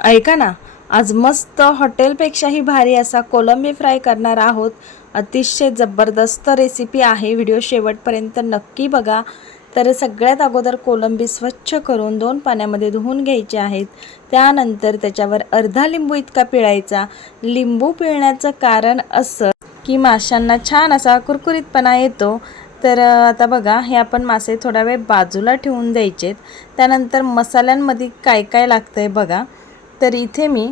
ऐका ना, आज मस्त हॉटेलपेक्षाही भारी असा कोलंबी फ्राय करणार आहोत. अतिशय जबरदस्त रेसिपी आहे. व्हिडिओ शेवटपर्यंत नक्की बघा. तर सगळ्यात अगोदर कोलंबी स्वच्छ करून 2 पाण्यामध्ये धुवून घ्यायचे आहेत. त्यानंतर त्याच्यावर अर्धा लिंबू इतका पिळायचा. लिंबू पिळण्याचं कारण असं की माशांना छान असा कुरकुरीतपणा येतो. तर आता बघा, हे आपण मासे थोडा वेळ बाजूला ठेवून द्यायचेत. त्यानंतर मसाल्यांमध्ये काय काय लागतंय बघा. तर इथे मी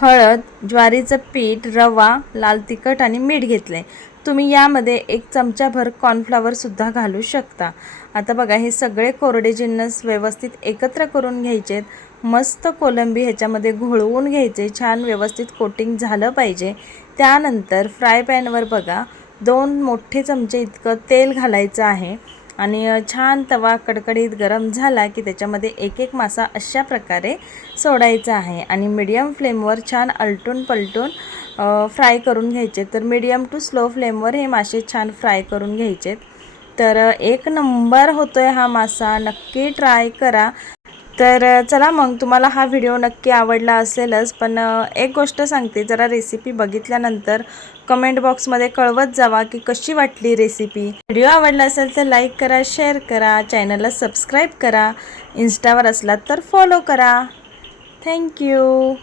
हळद, ज्वारीचं पीठ, रवा, लाल तिखट आणि मीठ घेतले. तुम्ही यामध्ये 1 चमचाभर कॉर्नफ्लॉवरसुद्धा घालू शकता. आता बघा, हे सगळे कोरडे जिन्नस व्यवस्थित एकत्र करून घ्यायचेत. मस्त कोलंबी ह्याच्यामध्ये घोळवून घ्यायचे. छान व्यवस्थित कोटिंग झालं पाहिजे. त्यानंतर फ्राय पॅनवर बघा 2 मोठे चमचे इतकं तेल घालायचं आहे आणि छान तवा कडकडीत गरम झाला की त्याच्यामध्ये एक एक मासा अशा प्रकारे सोडायचा आहे आणि मीडियम फ्लेमवर छान आलटून पलटून फ्राय करून घ्यायचे. तर मीडियम टू स्लो फ्लेमवर हे मासे छान फ्राय करून घ्यायचे. तर एक नंबर होतोय हा मासा, नक्की ट्राय करा. तर चला मग, तुम्हाला हा व्हिडिओ नक्की आवडला असेलच, पण एक गोष्ट सांगते, जरा रेसिपी बघितल्यानंतर कमेंट बॉक्समध्ये कळवत जावा की कशी वाटली रेसिपी. व्हिडिओ आवडला असेल तर लाईक करा, शेअर करा, चॅनलला सबस्क्राईब करा, इंस्टावर असलात तर फॉलो करा. थँक्यू.